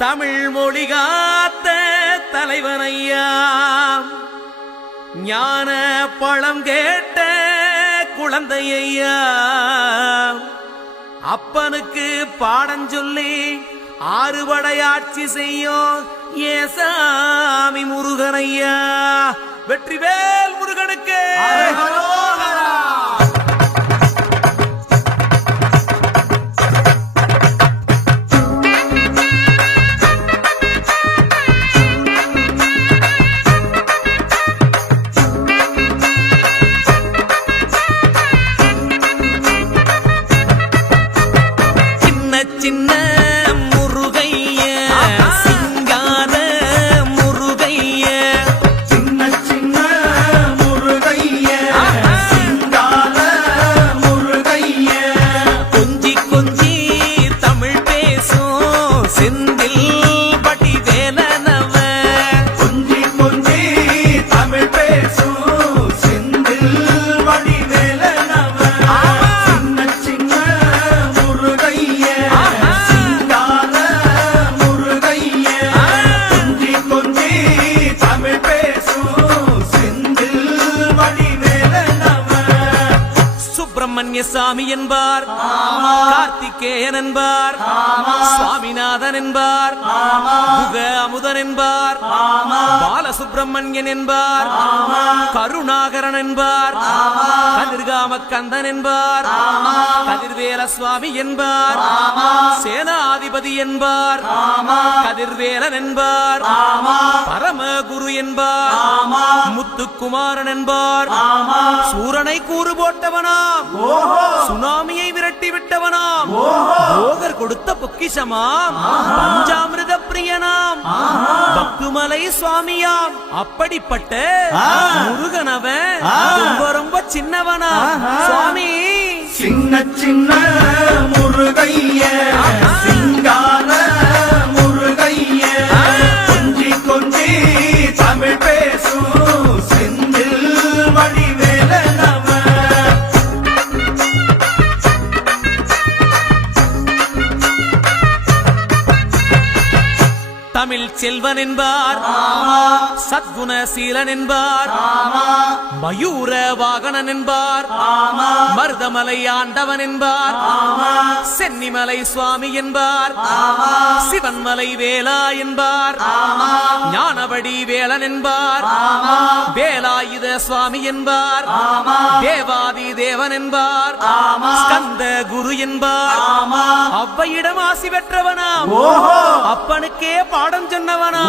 தமிழ் மொழி காத்த தலைவனையா, ஞான பழம் கேட்ட குழந்தையா, அப்பனுக்கு பாடம் சொல்லி ஆறுபடையாட்சி செய்யும் ஏசாமி முருகனையா. வெற்றிவேல் முருகனுக்கு. சின்ன முருகைய சிங்கார முருகைய, சின்ன சின்ன முருகைய சிங்கார முருகைய, கொஞ்சி கொஞ்சி தமிழ் பேசும் செந்தில் பட்டி வேலனவ, கொஞ்சி கொஞ்சி தமிழ் பேசும் செந்தில் வடி வேலனவ, சின்ன சின்ன முருகைய சிங்கார முருகைய, கொஞ்சி கொஞ்சி தமிழ் பேசும் செந்தில் வடி வேலனவ. சுப்பிரமணிய சாமி என்பார், கார்த்திகேயன் என்பார், சுவாமிநாதன் என்பார், முக அமுதன் என்பார், பாலசுப்பிரமணியன் என்பார், கருணாகரன் என்பார், கதிர்காம கந்தன் என்பார், கதிர்வேல சுவாமி என்பார், சேனாதிபதி என்பார், கதிர்வேலன் என்பார், பரமகுரு என்பார், முத்துக்குமாரன் என்பார், சூரனை கூறு போட்டவனாம், சுனாமியை விரட்டி விட்டவனாம், போகர் கொடுத்த பொக்கிஷமாம், பஞ்சாமிர்த பிரியனாம், பக்துமலை சுவாமியாம். அப்படிப்பட்ட முருகனவன் ரொம்ப ரொம்ப சின்னவனா சுவாமி. சின்ன சின்ன முருகைய சிங்கார முருகைய, கொஞ்சி கொஞ்சி தமிழ் பேசும் செந்தில் வடி வேலனவ. தமிழ் செல்வன் என்பார், சத்குணசீலன் என்பார், மயூர வாகனன் என்பார், மருதமலை ஆண்டவன் என்பார், சென்னிமலை சுவாமி என்பார், சிவன்மலை வேலா என்பார், ஞானவடி வேலன் என்பார், வேலாயுத சுவாமி என்பார், தேவாதி தேவன் என்பார், ஸ்கந்த குரு என்பார், அவ்வையிடம் ஆசி பெற்றவனாம், அப்பனுக்கே பாடம் சொன்னவனா,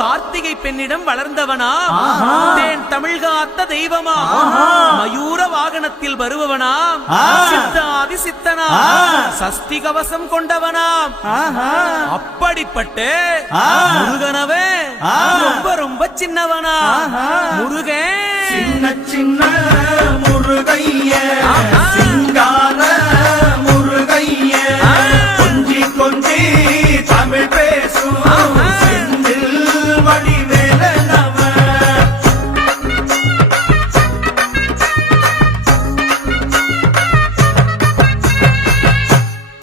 கார்த்திகை பெண்ணிடம் வளர்ந்தவனா, தேன் தமிழ் காத்த தெய்வமா, மயூர வாகனத்தில் வருபவனாம், சித்தாதி சித்தனா, சஷ்டி கவசம் கொண்டவனாம். அப்படிப்பட்ட முருகனவே ரொம்ப ரொம்ப சின்னவனா முருகன். சின்ன சின்ன முருகைய சிங்கார முருகைய, கொஞ்சி கொஞ்சி தமிழ் பேசும் செந்தில் வடி வேலனவ.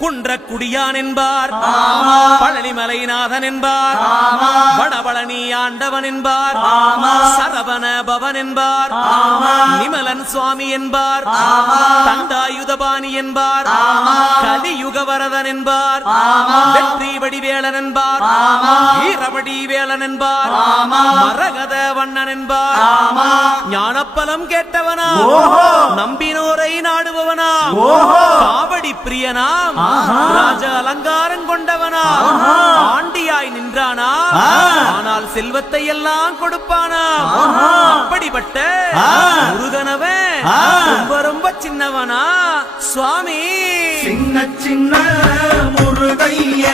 குன்றக்குடியான் என்பார், பழனிமலைநாதன் என்பார், வடபழனி ஆண்டவன் என்பார், சரவண பவன் என்பார், நிமலன் சுவாமி என்பார், தண்டாயுதபாணி என்பார், கலியுக வரதன் என்பார், வெற்றி வடிவேலன் என்பார், வீரவடி வேலன் என்பார், மரகத வண்ணன் என்பார், ஞானப்பலம் கேட்டவனா, நம்பினோரை நாடுபவனா, காவடி பிரியனாம், ராஜ அலங்காரம் கொண்டவனா, ஆண்டியாய் நின்றானா, ஆனால் செல்வத்தை எல்லாம் கொடுப்பானா. அப்படிப்பட்ட முருகனவன் ரொம்ப ரொம்ப சின்னவனா சுவாமி. சின்ன சின்ன முருகைய